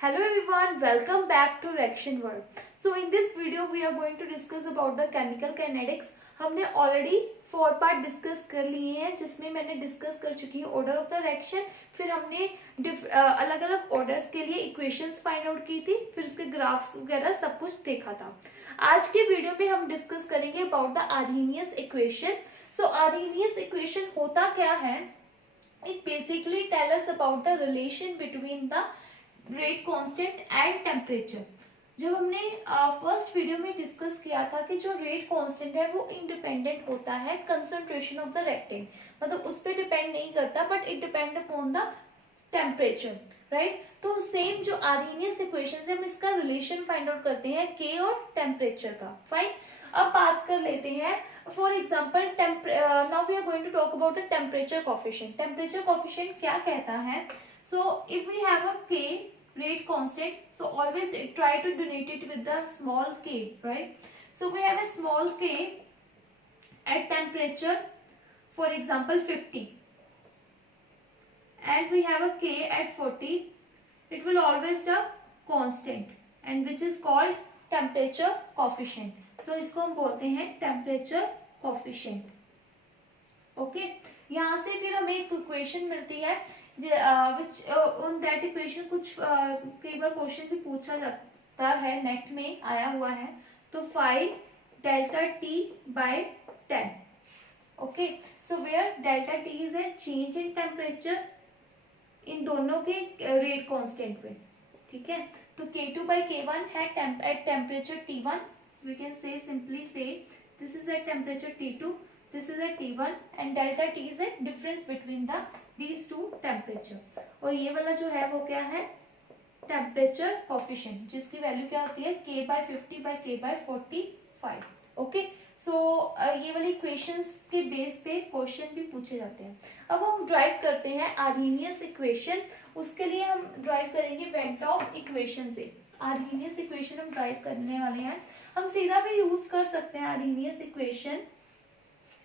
Hello everyone, welcome back to Reaction World. So in this video we are going to discuss about the chemical kinetics. हमने already 4 part discuss कर लिए हैं जिसमें मैंने discuss कर चुकी हूँ ऑर्डर ऑफ द रिएक्शन, फिर हमने अलग अलग ऑर्डर्स के लिए इक्वेशंस फाइंड आउट की थी, फिर उसके ग्राफ्स वगैरह सब कुछ देखा था. आज के वीडियो में हम डिस्कस करेंगे about the Arrhenius equation. So Arrhenius equation होता क्या है? It basically tell us about the relation between the rate constant and temperature. जब हमने फर्स्ट वीडियो में डिस्कस किया था कि जो रेट कांस्टेंट है वो इंडिपेंडेंट होता है कंसंट्रेशन ऑफ द रिएक्टेंट, मतलब उस पर डिपेंड नहीं करता but it depend upon the temperature, right. तो सेम जो आर्हेनियस इक्वेशन है हम इसका रिलेशन फाइंड आउट करते हैं के और टेम्परेचर का. फाइन. अब बात कर लेते हैं for example now we are going to talk about the temperature coefficient. Temperature coefficient क्या कहता है? So if we have a K rate constant, so always try to denote it with the small k, right? So we have a small k at temperature, for example 50, and we have a k at 40. It will always the constant and which is called temperature coefficient. So इसको हम बोलते हैं temperature coefficient. Okay. यहाँ से फिर हमें एक equation मिलती है which on that equation कुछ कई बार क्वेश्चन भी पूछा जाता है, नेट में आया हुआ है. तो 5 delta T by 10. Okay. So where delta T is a change in temperature in दोनों के रेट कांस्टेंट पे. ठीक है. तो K2 by K1 है at temperature T1. We can say simply say this is at temperature T2, this is at T1 and delta T is a difference between these two temperature. और ये वाला जो है वो क्या है? टेम्परेचर कोफिशिएंट, जिसकी वैल्यू क्या होती है? K by 50 by K by 45. Okay. So ये वाली इक्वेशंस के बेस पे क्वेश्चन भी पूछे जाते हैं. अब हम ड्राइव करते हैं आर्हेनियस इक्वेशन. उसके लिए हम ड्राइव करेंगे वेंट ऑफ इक्वेशन से. आर्हेनियस इक्वेशन हम ड्राइव करने वाले हैं. हम सीधा भी यूज कर सकते हैं आर्हेनियस इक्वेशन,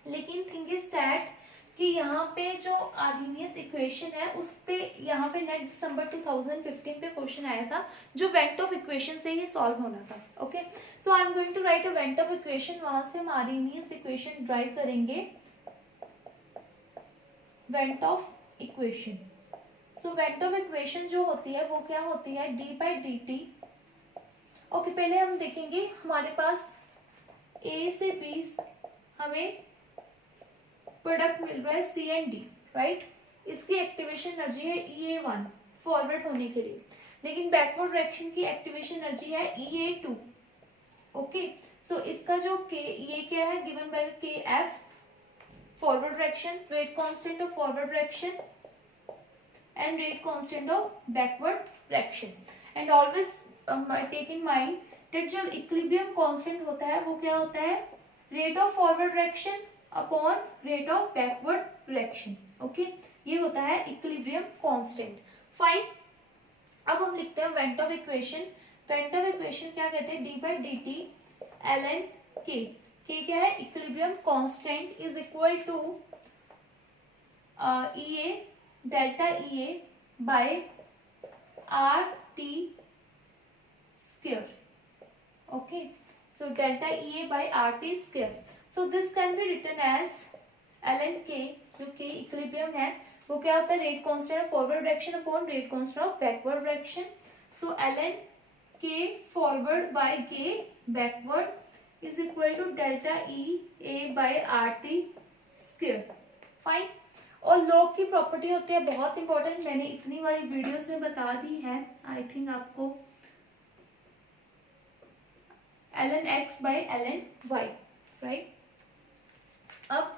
लेकिन थिंग इज दैट कि यहाँ पे जो आर्हेनियस इक्वेशन है उस पे यहाँ पे नेट दिसंबर 2015 पे क्वेश्चन आया था जो वेंट ऑफ इक्वेशन से ही सॉल्व होना था. Okay. So I am going to write a van't Hoff equation. वहां से हम आर्हेनियस इक्वेशन ड्राइव करेंगे. Van't Hoff equation. So van't Hoff equation जो होती है वो क्या होती है? D by D T. Okay. पहले हम देखेंगे हमारे पास ए से बी हमें प्रोडक्ट मिल रहा है सी एंड डी, राइट. इसकी एक्टिवेशन एनर्जी है EA1 फॉरवर्ड होने के लिए, लेकिन बैकवर्ड रिएक्शन की एक्टिवेशन एनर्जी है EA2. ओके. सो इसका जो ये क्या है? Given by KF forward reaction, rate constant of forward reaction and rate constant of backward reaction. And always take in mind that जो इक्विलिब्रियम कांस्टेंट होता है वो क्या होता है? Rate of forward reaction upon rate of backward reaction. Okay. ये होता है इक्विलिब्रियम कांस्टेंट. फाइन. अब हम लिखते हैं van't Hoff equation. Van't Hoff equation क्या कहते हैं? D by D T ln k. k क्या है? Equilibrium constant is equal to EA delta EA by RT square. Okay. So delta EA by RT square. So this can be written as ln k, जो k equilibrium है वो क्या होता है? Rate constant of forward reaction upon rate constant of backward reaction. So ln k forward by k backward is equal to delta EA by RT square. Fine. और log की property होती है बहुत इंपॉर्टेंट, मैंने इतनी वाली वीडियोस में बता दी है. आई थिंक आपको ln x by ln y, right. अब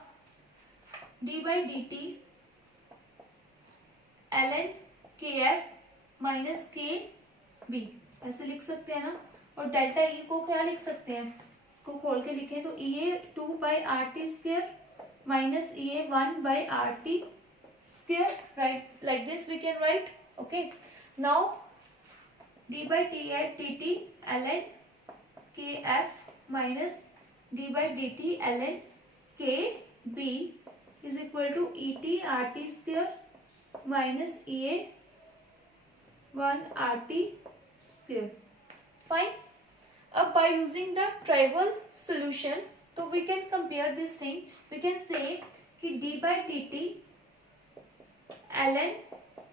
d by D T ln KF minus KB ऐसे लिख सकते हैं ना. और डेल्टा E को क्या लिख सकते हैं? इसको खोल के लिखें तो EA2 by RT square minus EA1 by RT square, right. Like this we can write. Okay. Now d by T at T T ln KF minus d by D T ln KB is equal to ET RT square minus EA 1RT square. Fine. By using the trivial solution, so we can compare this thing. We can say कि d by dt ln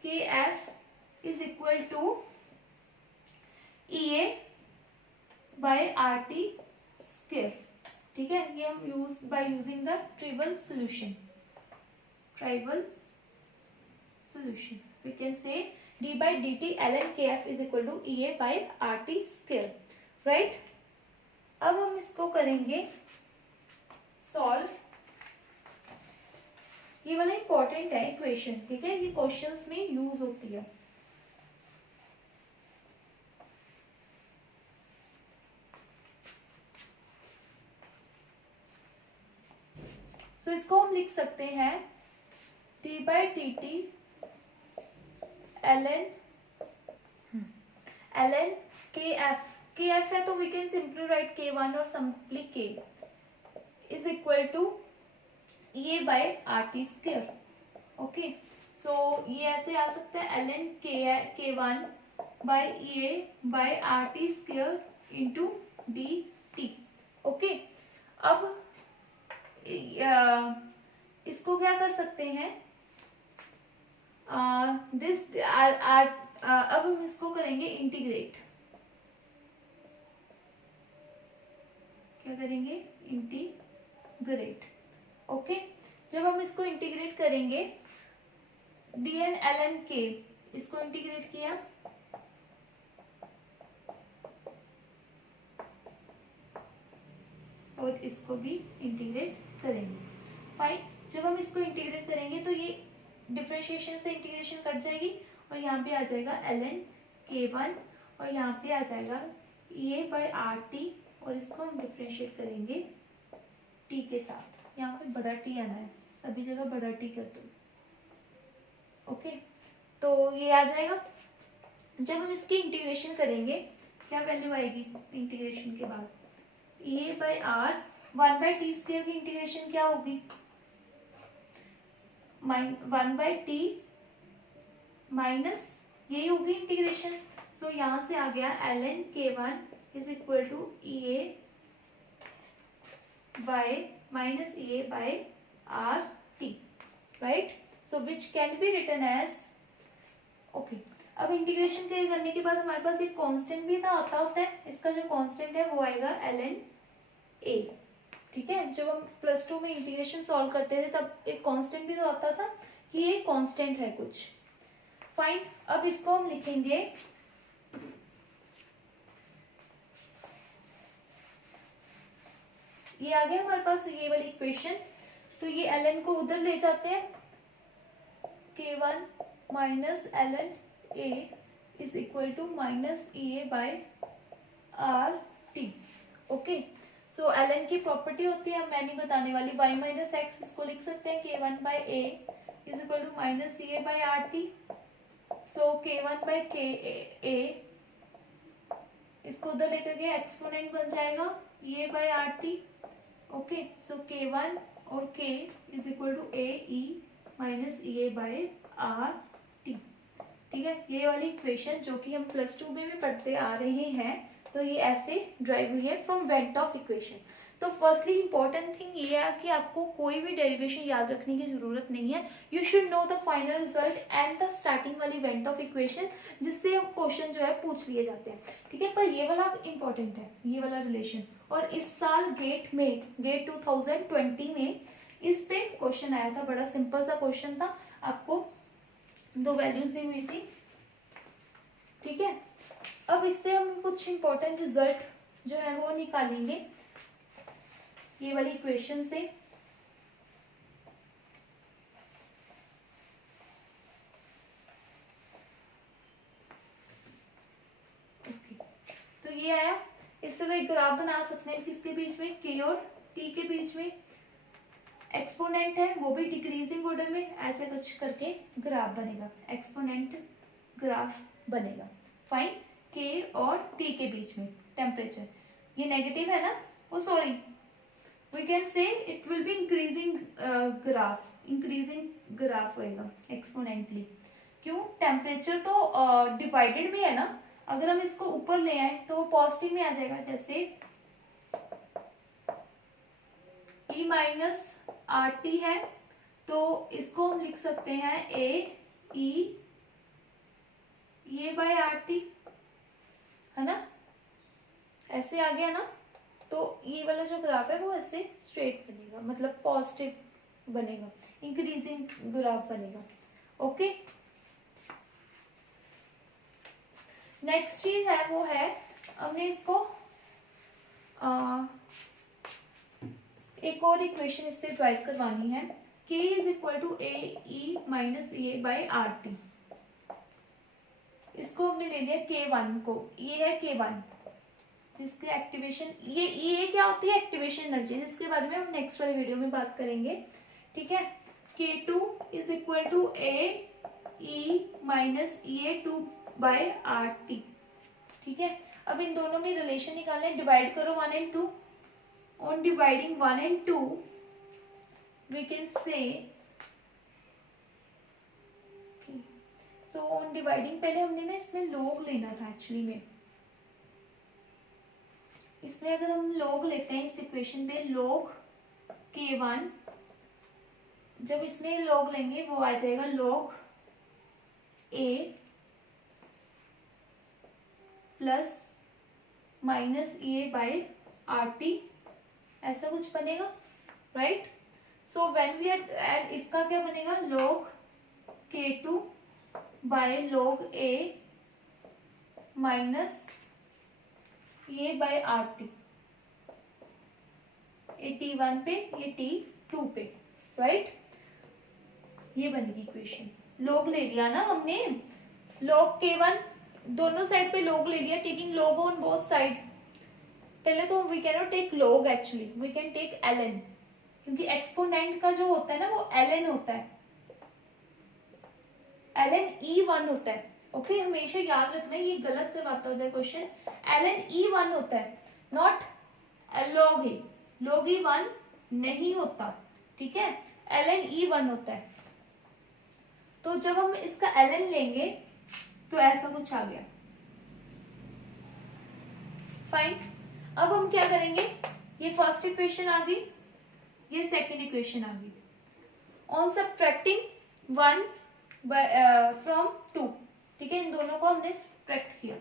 kf is equal to EA by RT square. ठीक है, ये हम by using the trivial solution. We can say d by dt ln kf is equal to EA by RT square. Right. अब हम इसको करेंगे solve. ये वाला इंपॉर्टेंट है इक्वेशन. ठीक है, ये क्वेश्चंस में यूज होती है. सो इसको हम लिख सकते हैं d by dt ln kf है तो we can simply write k1 और simply k is equal to EA by RT square. Okay, so ये ऐसे आ सकता है ln k1 by EA by RT square into dt. Okay, अब इसको क्या कर सकते हैं, अब हम इसको करेंगे इंटीग्रेट. क्या करेंगे, इंटीग्रेट. ओके, जब हम इसको इंटीग्रेट करेंगे dn ln k, इसको इंटीग्रेट किया और इसको भी इंटीग्रेट करेंगे. फाइन. जब हम इसको इंटीग्रेट करेंगे तो ये डिफरेंशिएशन से इंटीग्रेशन कट जाएगी और यहाँ पे आ जाएगा ln k1 और यहाँ पे आ जाएगा EA बाय RT और इसको हम डिफरेंशिएट करेंगे t के साथ. यहाँ पे बड़ा T आना है, सभी जगह बड़ा T कर दो. ओके, तो ये आ जाएगा. जब हम इसकी इंटीग्रेशन करेंगे क्या वैल्यू आएगी इंटीग्रेशन के बाद, EA by R 1 by T square की इंटीग्रेशन क्या होगी, 1 बाय टी माइनस यही होगी इंटीग्रेशन. सो यहाँ से आ गया ln k1 is equal to EA by minus EA by RT. Right. So which can be written as. Okay, अब इंटीग्रेशन करने के बाद हमारे पास एक कांस्टेंट भी आता होता है. इसका जो कांस्टेंट है वो आएगा ln a. ठीक है, जब हम प्लस 2 में इंटीग्रेशन सॉल्व करते थे तब एक कांस्टेंट भी तो आता था कि ये कांस्टेंट है कुछ. फाइन. अब इसको हम लिखेंगे ये आ गया हमारे पास ये वाली इक्वेशन. तो ये ln को उधर ले जाते हैं, k1 minus ln a is equal to minus EA by RT. Okay, so ln की प्रॉपर्टी होती है, मैं नहीं बताने वाली, y माइनस एक्स. इसको लिख सकते हैं k1 by a is equal to minus EA by RT. So k1 by a इसको उधर लेकर के एक्सपोनेंट बन जाएगा EA by RT. Okay, so k1 और k is equal to AE minus EA by RT. ठीक है, ये वाली इक्वेशन जो कि हम प्लस 2 में भी पढ़ते आ रहे हैं, तो ये ऐसे ड्राइव हुई है फ्रॉम वेंट ऑफ इक्वेशन. तो फर्स्टली इंपॉर्टेंट थिंग ये है कि आपको कोई भी डेरिवेशन याद रखने की जरूरत नहीं है. You should know the final result and the starting वाली वेंट ऑफ इक्वेशन, जिससे क्वेश्चन जो है पूछ लिए जाते हैं. ठीक है, पर ये वाला इंपॉर्टेंट है, ये वाला रिलेशन. और इस साल गेट 2020 में इस पे क्वेश्चन आया था. बड़ा सिंपल सा क्वेश्चन था, आपको 2 वैल्यूज दी हुई थी. ठीक है, अब इससे हम कुछ इंपॉर्टेंट रिजल्ट जो है वो निकालेंगे ये वाली इक्वेशन से. ओके, तो ये आया. इससे तो एक ग्राफ बना सकते हैं किसके बीच में, k और t के बीच में. एक्सपोनेंट है वो भी डिक्रीजिंग ऑर्डर में, ऐसे कुछ करके ग्राफ बनेगा, एक्सपोनेंट ग्राफ बनेगा. फाइन. k और t के बीच में टेम्परेचर, ये नेगेटिव है ना, वो sorry we can say it will be increasing graph होएगा एक्सपोनेंटली. क्यों? टेम्परेचर तो डिवाइडेड में है ना, अगर हम इसको ऊपर ले आए तो वो पॉजिटिव में आ जाएगा। जैसे E माइनस आर टी है तो इसको हम लिख सकते हैं ए ई ये बाय आर टी, है ना, ऐसे आ गया ना। तो ये वाला जो ग्राफ है वो ऐसे स्ट्रेट बनेगा, मतलब पॉजिटिव बनेगा, इंक्रीजिंग ग्राफ बनेगा। ओके, नेक्स्ट चीज है वो है, हमने इसको एक और इक्वेशन इससे ड्राइव करवानी है, k is equal to A E minus A by R T. इसको हमने ले लिया K1 को, ये है K1 जिसके एक्टिवेशन, ये क्या होती है एक्टिवेशन एनर्जी, जिसके बारे में हम नेक्स्ट वाले वीडियो में बात करेंगे। ठीक है, K2 is equal to A E minus A two by R T. ठीक है, अब इन दोनों में रिलेशन निकालना है, डिवाइड करो 1 and 2। On dividing 1 and 2 we can say, so on dividing पहले हमने ना इसमें लॉग लेना था एक्चुअली में। इसमें अगर हम लॉग लेते हैं इस इक्वेशन पे, लॉग K1, जब इसमें लॉग लेंगे वो आ जाएगा log A plus minus A by R T, ऐसा कुछ बनेगा, right. So when we are, इसका क्या बनेगा, log K2 by log A minus ये बाय आर टी, ये T1 पे ये T2 पे, राइट। ये बनेगी इक्वेशन। लॉग ले लिया ना हमने, लॉग K1 दोनों साइड पे लॉग ले लिया, taking log on both side. पहले तो we can not take log, actually we can take ln, क्योंकि एक्सपोनेंट का जो होता है ना वो ln होता है, ln E1 होता है। ओके, हमेशा याद रखना, ये गलत करवाता होता है क्वेश्चन, ln E1 होता है, not log E, log E1 नहीं होता। ठीक है, ln E1 होता है। तो जब हम इसका ln लेंगे तो ऐसा कुछ आ गया, फाइन। अब हम क्या करेंगे, ये फर्स्ट इक्वेशन आ गई, ये सेकेंड इक्वेशन आ गई। ऑन सब्ट्रैक्टिंग 1 फ्रॉम 2, ठीक है, इन दोनों को हमने सब्ट्रैक्ट किया,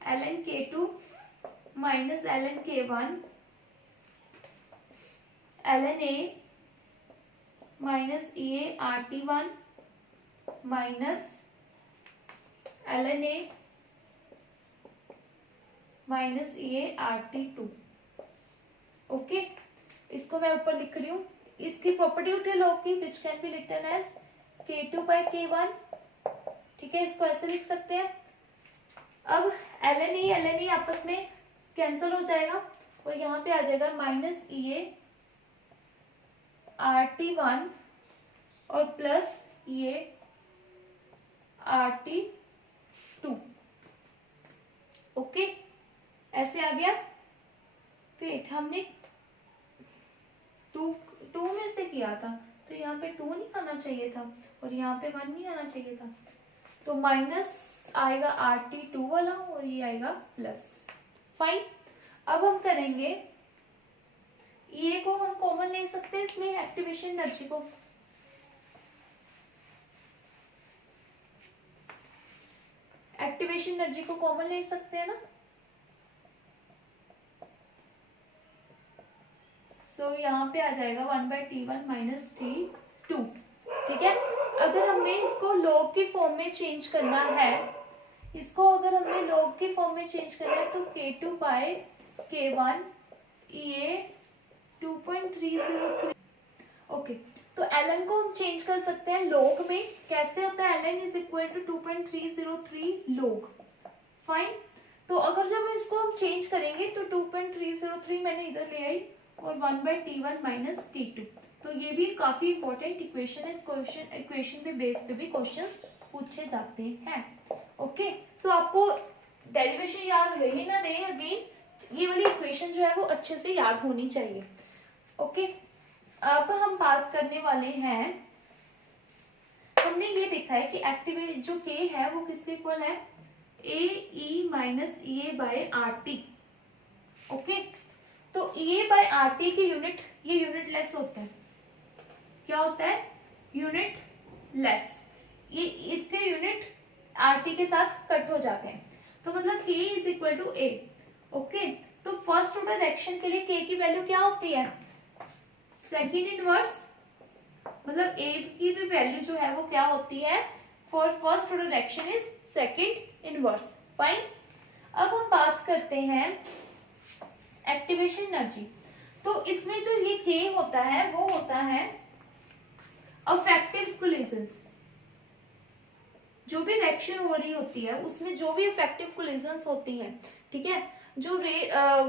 ln K2 minus ln K1 ln A minus A R T 1 minus ln A minus A R T 2। Okay, इसको मैं ऊपर लिख रही हूँ, इसकी प्रॉपर्टी होती है लॉग की, which can be written as K2 by K1। ठीक है, इसको ऐसे लिख सकते हैं। अब ln E आपस में कैंसिल हो जाएगा और यहाँ पे आ जाएगा माइनस ए आर टी 1 और प्लस ये आर टी 2। ओके, ऐसे आ गया। फिर हमने 2 में से किया था तो यहाँ पे 2 नहीं आना चाहिए था और यहाँ पे 1 नहीं आना चाहिए था, तो माइनस आएगा आर टी 2 वाला और ये आएगा प्लस, फाइन। अब हम करेंगे, ये को हम कॉमन ले सकते हैं इसमें, एक्टिवेशन एनर्जी को, एक्टिवेशन एनर्जी को कॉमन ले सकते हैं ना। सो यहाँ पे आ जाएगा 1/T1 माइनस T2। ठीक है, अगर हमने इसको लॉग की फॉर्म में चेंज करना है, इसको अगर हमने लॉग की फॉर्म में चेंज करना है तो K2 बाय K1 ये 2.303। ओके, तो ln को हम चेंज कर सकते हैं लॉग में, कैसे होता है, ln is equal to 2.303 log, fine. तो अगर जब इसको हम चेंज करेंगे तो 2.303 मैंने इधर ले आई और 1/T1 माइनस T2। तो ये भी काफी इंपॉर्टेंट इक्वेशन है, इस क्वेश्चन इक्वेशन पे बेस पे भी क्वेश्चंस पूछे जाते हैं। ओके, तो आपको डेरिवेशन याद रहे ना रहे, अगेन ये वाली इक्वेशन जो है वो अच्छे से याद होनी चाहिए। ओके, अब हम बात करने वाले हैं हमने ये देखा है कि एक्टिवेट जो K है वो किसके इक्वल है, AE minus EA by RT। Okay, तो EA बाय RT की यूनिट, ये यूनिट लेस होता है, क्या होता है, यूनिट लेस, ये इसके यूनिट RT के साथ कट हो जाते हैं, तो मतलब K is equal to A। Okay, तो फर्स्ट ऑर्डर रिएक्शन के लिए K की वैल्यू क्या होती है, सेकेंड इनवर्स, मतलब A की भी वैल्यू जो है वो क्या होती है, for first order reaction is second inverse. Fine, अब हम बात करते हैं एक्टिवेशन एनर्जी। तो इसमें जो ये K होता है वो होता है अफेक्टिव कोलिजन्स, जो भी रिएक्शन हो रही होती है उसमें जो भी इफेक्टिव कोलिजन्स होती हैं, ठीक है, जो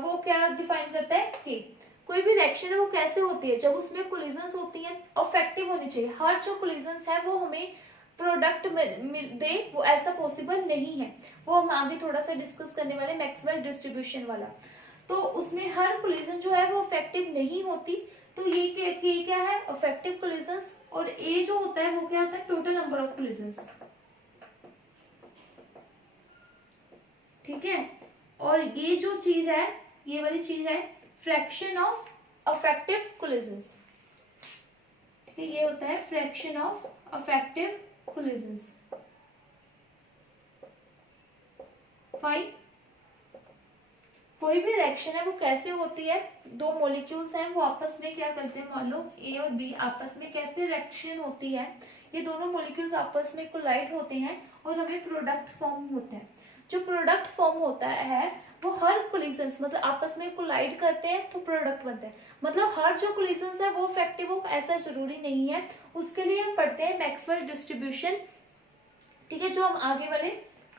वो क्या डिफाइन करता है, K। कोई भी रिएक्शन है वो कैसे होती है, जब उसमें कोलिजन्स होती हैं अफेक्टिव होनी चाहिए। हर जो कोलिजन्स है वो हमें प्रोडक्ट दे, वो ऐसा पॉसिबल नहीं है, वो हम आगे थोड़ा सा डिस्कस करने वाले मैक्सवेल डिस्ट्रीब्यूशन वाला। तो उसमें हर कोलिजन जो है वो इफेक्टिव नहीं होती, तो ये क्या है, इफेक्टिव कोलिजन्स, और ए जो होता है वो क्या होता है, टोटल नंबर ऑफ कोलिजन्स। ठीक है, और ये जो चीज है, ये वाली चीज है फ्रैक्शन ऑफ अफेक्टिव कोलिजन्स। ठीक है, ये होता है fraction of affective collisions. Fine, कोई भी रिएक्शन है वो कैसे होती है, दो मॉलिक्यूल्स हैं वो आपस में क्या करते हैं, मान लो ए और बी आपस में कैसे रिएक्शन होती है, ये दोनों मॉलिक्यूल्स आपस में कोलाइड होते हैं और हमें प्रोडक्ट फॉर्म होता है। जो प्रोडक्ट फॉर्म होता है वो हर कोलिजन्स, मतलब आपस में कोलाइड करते हैं तो प्रोडक्ट बनता है, मतलब हर जो कोलिजन्स है वो इफेक्टिव हो ऐसा जरूरी नहीं है। उसके लिए हम पढ़ते हैं मैक्सवेल डिस्ट्रीब्यूशन, ठीक है, जो हम आगे वाले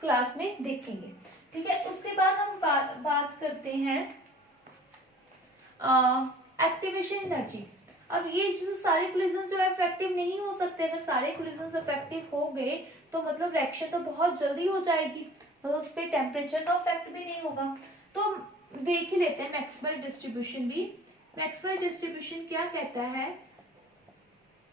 क्लास में देखेंगे। ठीक है, उसके बाद हम बात करते हैं एक्टिवेशन एनर्जी। अब ये जो सारे कोलिजन्स जो है इफेक्टिव नहीं हो सकते, अगर सारे कोलिजन्स इफेक्टिव हो गए तो मतलब रिएक्शन तो बहुत जल्दी हो जाएगी, मतलब उस पर टेम्परेचर का इफेक्ट भी नहीं होगा। तो देख ही लेते हैं मैक्सवेल डिस्ट्रीब्यूशन भी। मैक्सवेल डिस्ट्रीब्यूशन क्या कहता है,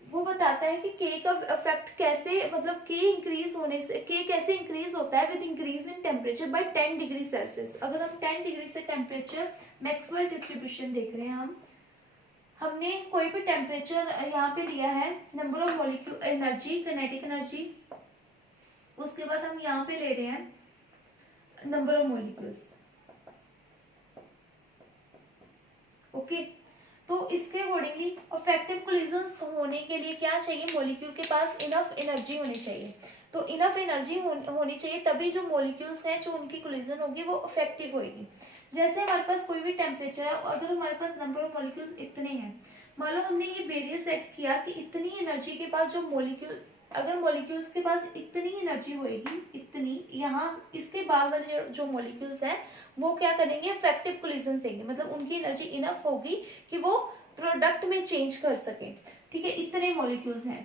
वो बताता है कि K का इफेक्ट कैसे, मतलब K इंक्रीज होने से, K कैसे इंक्रीज होता है with increase in temperature by 10 degree Celsius. अगर हम 10 डिग्री से टेम्परेचर, मैक्सवेल डिस्ट्रीब्यूशन देख रहे हैं हमने कोई भी टेम्परेचर यहाँ पे लिया है, number of molecule, energy, kinetic energy, उसके बाद हम यहाँ पे ले रहे हैं नंबर ऑफ मॉलिक्यूल्स। ओके, तो इसके अकॉर्डिंगली इफेक्टिव कोलिजन्स होने के लिए क्या चाहिए, मॉलिक्यूल के पास इनफ एनर्जी होनी चाहिए। तो इनफ एनर्जी होनी चाहिए, तभी जो मॉलिक्यूल्स हैं जो उनकी कोलिजन होगी वो इफेक्टिव होगी। जैसे हमारे पास कोई भी टेम्परेचर है, अगर हमारे पास नंबर ऑफ मॉलिक्यूल्स इतने हैं, मान लो हमने ये बैरियर सेट किया कि इतनी एनर्जी के पास जो मॉलिक्यूल, अगर मॉलिक्यूल्स के पास इतनी एनर्जी होगी, इतनी, यहाँ इसके बाद वाले जो मॉलिक्यूल्स हैं वो क्या करेंगे, इफेक्टिव कोलिजन देंगे, मतलब उनकी एनर्जी इनफ होगी कि वो प्रोडक्ट में चेंज कर सके। ठीक है, इतने मॉलिक्यूल्स हैं,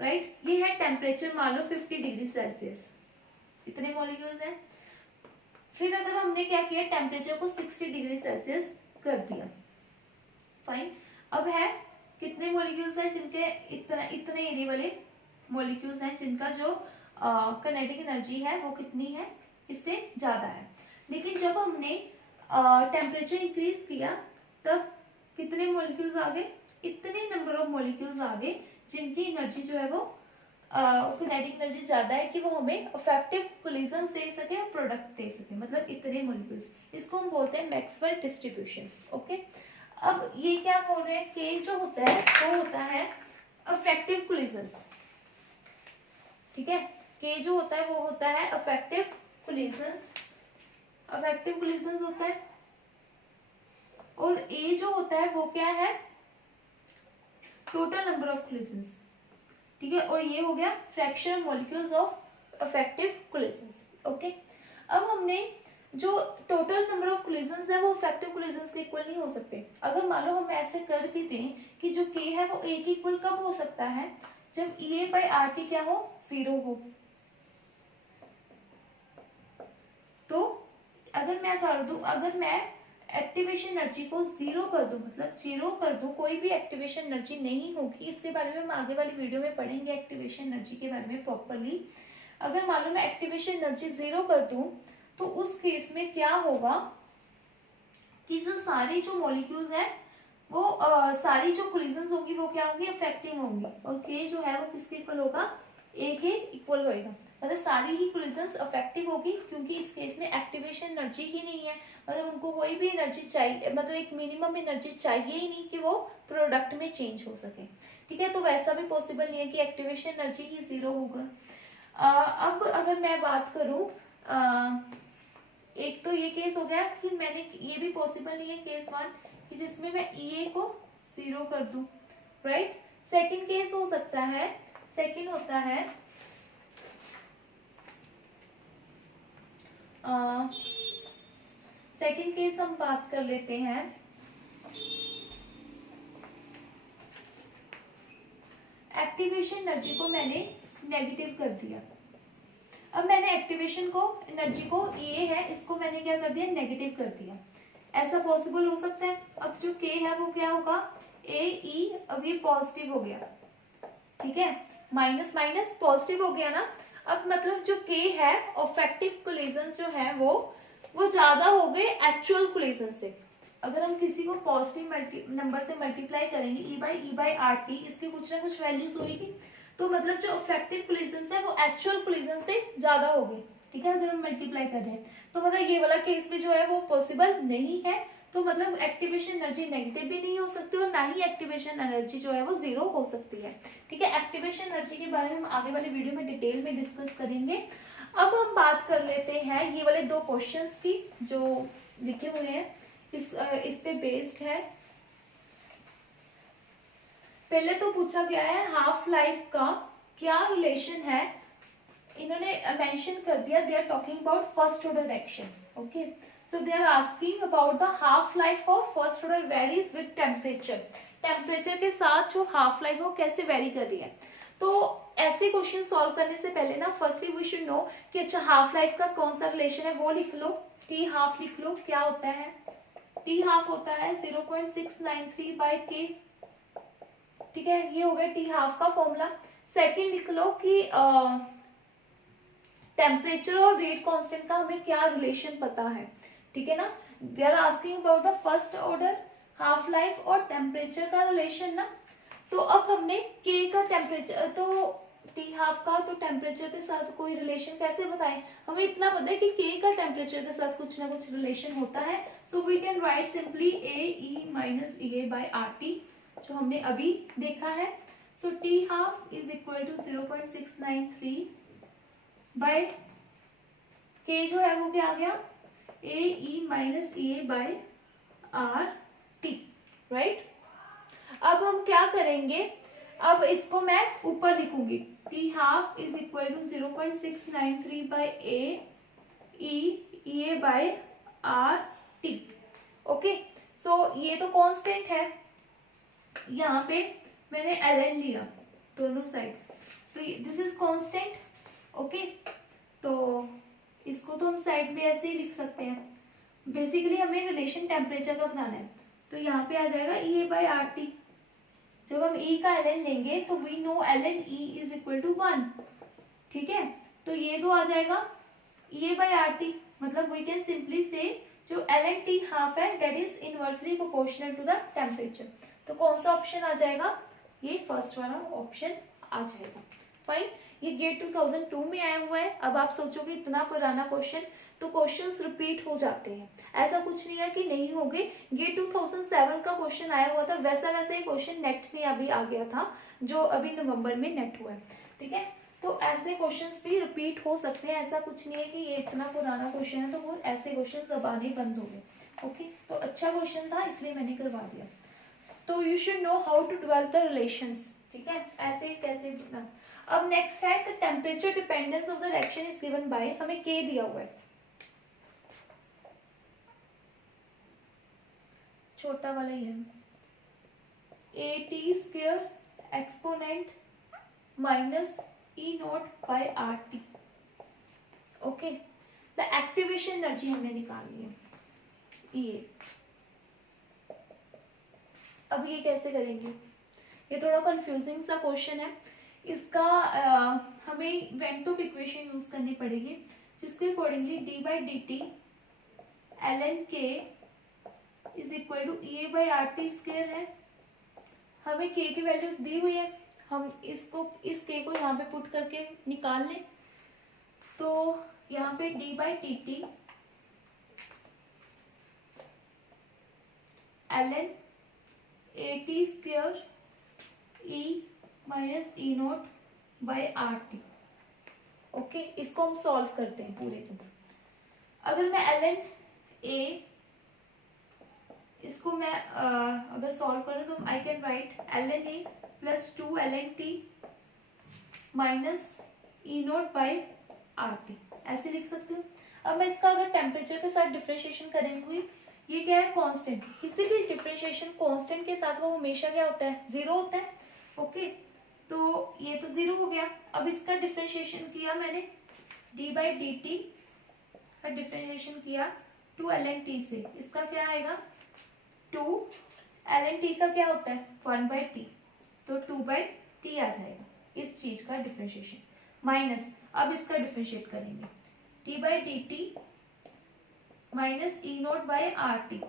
राइट, ये है टेम्परेचर मान लो 50 डिग्री सेल्सियस, इतने मॉलिक्यूल्स हैं। फिर अगर हमने क्या किया, टेम्परेचर को 60 डिग्री सेल्सियस कर दिया। फाइन, अब है कितने मॉलिक्यूल्स हैं जिनके इतने एरिया वाले मॉलिक्यूल्स हैं जिनका जो काइनेटिक एनर्जी है वो कितनी है, इससे ज्यादा है। लेकिन जब हमने टेम्परेचर इंक्रीज किया तब कितने मॉलिक्यूल्स आ गए, इतने नंबर ऑफ मॉलिक्यूल्स आ गए जिनकी एनर्जी जो है वो काइनेटिक एनर्जी ज्यादा है कि वो हमें इफेक्टिव कोलिजन्स दे सके और प्रोडक्ट दे सके, मतलब इतने मॉलिक्यूल्स। इसको हम बोलते हैं मैक्सवेल डिस्ट्रीब्यूशंस। ओके, अब ये क्या बोल रहे हैं, K जो होता है वो होता है इफेक्टिव कोलिजन्स। ठीक है, K जो होता है वो होता है इफेक्टिव कोलिजन्स, इफेक्टिव कोलिजन्स होता है, और A जो होता है वो क्या है, टोटल नंबर ऑफ कोलिजन्स। ठीक है, और ये हो गया fraction molecules of effective collisions. Okay, अब हमने जो टोटल नंबर ऑफ कोलिजन्स है वो इफेक्टिव कोलिजन्स के इक्वल नहीं हो सकते। अगर मान लो हम ऐसे कर भी दें कि जो K है वो A के इक्वल कब हो सकता है, जब EA बाय RT क्या हो, 0 हो। तो अगर मैं कर दूं, अगर मैं एक्टिवेशन एनर्जी को जीरो कर दूं, मतलब जीरो कर दूं, कोई भी एक्टिवेशन एनर्जी नहीं होगी। इसके बारे में हम आगे वाली वीडियो में पढ़ेंगे एक्टिवेशन एनर्जी के बारे में प्रॉपरली। अगर मान लो मैं एक्टिवेशन एनर्जी जीरो कर दूं तो उस केस में क्या होगा कि जो सारी जो मॉलिक्यूल्स हैं वो सारी जो कोलिजन्स होंगी वो क्या होंगी, इफेक्टिव होंगी, और के जो है वो किसके इक्वल होगा, ए के इक्वल होएगा। मतलब सारी ही कोलिजन्स इफेक्टिव होगी, क्योंकि इस केस में एक्टिवेशन एनर्जी ही नहीं है, मतलब उनको कोई भी एनर्जी चाहिए, मतलब एक मिनिमम एनर्जी चाहिए ही नहीं कि वो प्रोडक्ट में चेंज हो सके। ठीक है, तो वैसा भी पॉसिबल नहीं है कि एक्टिवेशन एनर्जी ही जीरो होगा। अब अगर मैं बात करूं, एक तो ये केस हो गया कि मैंने, ये भी पॉसिबल नहीं है केस वन कि जिसमें मैं ईए को जीरो कर दूं, राइट। सेकंड केस हो सकता है, सेकंड होता है सेकंड केस हम बात कर लेते हैं। एक्टिवेशन एनर्जी को मैंने नेगेटिव कर दिया। अब मैंने एक्टिवेशन को एनर्जी को ये है, इसको मैंने क्या कर दिया, नेगेटिव कर दिया। ऐसा पॉसिबल हो सकता है। अब जो के है वो क्या होगा, ए ई, अब ये पॉजिटिव हो गया, ठीक है, माइनस माइनस पॉजिटिव हो गया ना। अब मतलब जो के है, इफेक्टिव कोलिजन जो है वो ज्यादा हो गए एक्चुअल कोलिजन से। अगर हम किसी को पॉजिटिव नंबर से मल्टीप्लाई करेंगे, ई बाई आर टी, इसकी कुछ ना कुछ वैल्यूज होगी, तो मतलब जो इफेक्टिव कोलिजन है वो एक्चुअल कोलिजन से ज्यादा होगी। ठीक है, अगर हम मल्टीप्लाई कर रहे हैं तो मतलब ये वाला केस भी जो है वो पॉसिबल नहीं है। तो मतलब एक्टिवेशन एनर्जी नेगेटिव भी नहीं हो सकती और ना ही एक्टिवेशन एनर्जी जो है वो जीरो हो सकती है। ठीक है, एक्टिवेशन एनर्जी के बारे में हम आगे वाली वीडियो में डिटेल में डिस्कस करेंगे। अब हम बात कर लेते हैं ये वाले दो क्वेश्चंस की जो लिखे हुए हैं, इस पे बेस्ड है। पहले तो पूछा गया है हाफ लाइफ का क्या रिलेशन है, इन्होंने मेंशन कर दिया, they are talking about first order reaction. Okay, so they are asking about the half life of first order varies with temperature. Temperature के साथ जो हाफ लाइफ वो कैसे वेरी कर रही है। तो ऐसे क्वेश्चन सॉल्व करने से पहले ना फर्स्टली वी शुड नो कि अच्छा हाफ लाइफ का कौन सा रिलेशन है, वो लिख लो, टी हाफ लिख लो। क्या होता है, टी हाफ होता है 0.693 बाय के। ठीक है, ये हो गया टी हाफ का फॉर्मूला। सेकंड लिख लो कि टेम्परेचर और रेट कांस्टेंट का हमें क्या रिलेशन पता है। ठीक है ना, they are asking about the first order half life और टेम्परेचर का रिलेशन ना। तो अब हमने के का टेम्परेचर, तो टी हाफ का तो टेम्परेचर के साथ कोई रिलेशन कैसे बताएं, हमें इतना पता है कि के का टेम्परेचर के साथ कुछ ना कुछ रिलेशन होता है। So we can write simply A E minus E A by R T, जो हमने अभी देखा है। So T half is equal to 0.693 by K जो है वो क्या आ गया, A E minus E A by R T, right. अब हम क्या करेंगे, अब इसको मैं ऊपर लिखूंगी, T half is equal to 0.693 by A E A by R T. Okay, so ये तो कांस्टेंट है, यहाँ पे मैंने ln लिया दोनों साइड, तो दिस इज कांस्टेंट। ओके, तो इसको तो हम साइड में ऐसे ही लिख सकते हैं। बेसिकली हमें रिलेशन टेम्परेचर का बनाना है, तो यहाँ पे आ जाएगा E A by R T. जब हम ई का ln लेंगे तो we know ln E is equal to 1। ठीक है, तो ये तो आ जाएगा E A by R T, मतलब वी कैन सिंपली से जो ln टी हाफ है that is inversely proportional to the temperature. तो कौन सा ऑप्शन आ जाएगा, ये फर्स्ट वाला ऑप्शन आ जाएगा। फाइन, ये गेट 2002 में आया हुआ है। अब आप सोचोगे इतना पुराना क्वेश्चन, तो क्वेश्चंस रिपीट हो जाते हैं, ऐसा कुछ नहीं है कि नहीं होंगे। गेट 2007 का क्वेश्चन आया हुआ था, वैसा वैसा ही क्वेश्चन नेट में अभी आ गया था, जो अभी नवंबर में नेट हुआ है। ठीक है, तो ऐसे क्वेश्चंस भी रिपीट हो सकते हैं, ऐसा कुछ नहीं है कि ये इतना पुराना क्वेश्चन है तो वो ऐसे क्वेश्चन अब आने बंद हो गए। ओके, तो अच्छा क्वेश्चन था इसलिए मैंने करवा दिया। तो you should know how to develop the relations. ठीक है, ऐसे कैसे ना। अब नेक्स्ट है the temperature dependence of the reaction is given by, हमें के दिया हुआ है, छोटा वाला ही है, A T square exponent minus E nought by R T. Okay, the activation energy हमने निकालनी है, ये। अब ये कैसे करेंगे, ये थोड़ा कंफ्यूजिंग सा क्वेश्चन है। इसका हमें वेंट ऑफ इक्वेशन यूज करनी पड़ेगी, जिसके accordingly D by D T L N K is equal to E A by R T square है। हमें के की वैल्यू दी हुई है, हम इसको इस के को यहाँ पे पुट करके निकाल लें। तो यहाँ पे D by T T L N A T square E minus E note by R T. Okay, इसको हम सॉल्व करते हैं पूरे को। अगर मैं एल एन ए इसको मैं अगर सॉल्व करूँ तो I can write L N A plus 2 L N T minus E note by R T, ऐसे लिख सकती हूँ। अब मैं इसका अगर टेम्परेचर के साथ डिफरेंशिएशन करेंगे, ये क्या है, कांस्टेंट। किसी भी डिफरेंशिएशन कांस्टेंट के साथ वो हमेशा क्या होता है, जीरो होता है। ओके, तो ये तो जीरो हो गया। अब इसका डिफरेंशिएशन किया मैंने डी बाई डी टी का डिफरेंशिएशन किया 2 एल एन टी से, इसका क्या आएगा 2 एल एन टी का क्या होता है 1 बाई टी, तो 2 बाई टी आ जाएगा इस चीज का डिफरेंशिएशन। माइनस अब इसका डिफरेंशिएट करेंगे D by D T minus E note by R T,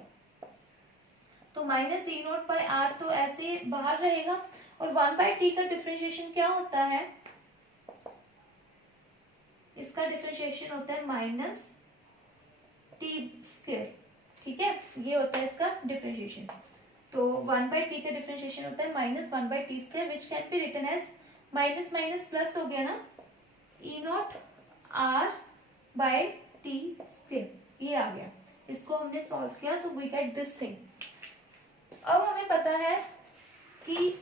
तो minus E note by R तो ऐसे बाहर रहेगा, और 1 बाई टी का डिफरेंशिएशन क्या होता है, इसका डिफरेंशिएशन होता है माइनस टी स्क्वायर। ठीक है, ये होता है इसका डिफरेंशिएशन। तो 1 बाई टी का डिफरेंशिएशन होता है minus 1 by T square, which can be written as minus minus plus हो गया ना, E naught R by T square, ये आ गया। इसको हमने सॉल्व किया तो वी गेट दिस थिंग। अब हमें पता है कि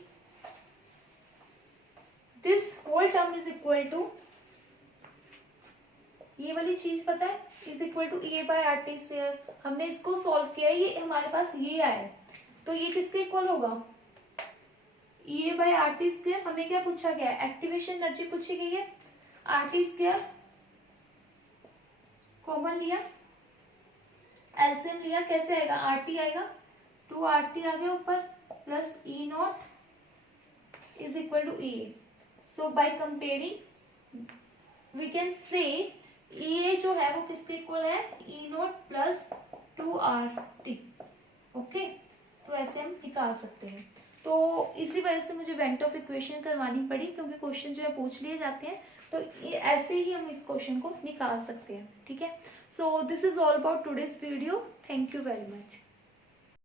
this whole term is equal to, ये वाली चीज पता है, is equal to A by R T से। हमने इसको सॉल्व किया, ये हमारे पास ये आया है, तो ये किसके इक्वल होगा, ए बाई आर टी स्क्वायर। हमें क्या पूछा गया है, एक्टिवेशन एनर्जी पूछी गई है। आर टी स्क्वायर कॉमन लिया, एलसीएम लिया, कैसे आएगा, आर टी आएगा, 2 आर टी आ गया ऊपर, plus E naught is equal to A. So by comparing we can say A जो है वो किसके इक्वल है, E naught plus 2 R T. Okay, तो ऐसे हम निकाल सकते हैं। तो इसी वजह से मुझे वेंट ऑफ इक्वेशन करवानी पड़ी, क्योंकि क्वेश्चन जो है पूछ लिए जाते हैं, तो ऐसे ही हम इस क्वेश्चन को निकाल सकते हैं। ठीक है, so this is all about today's video. Thank you very much.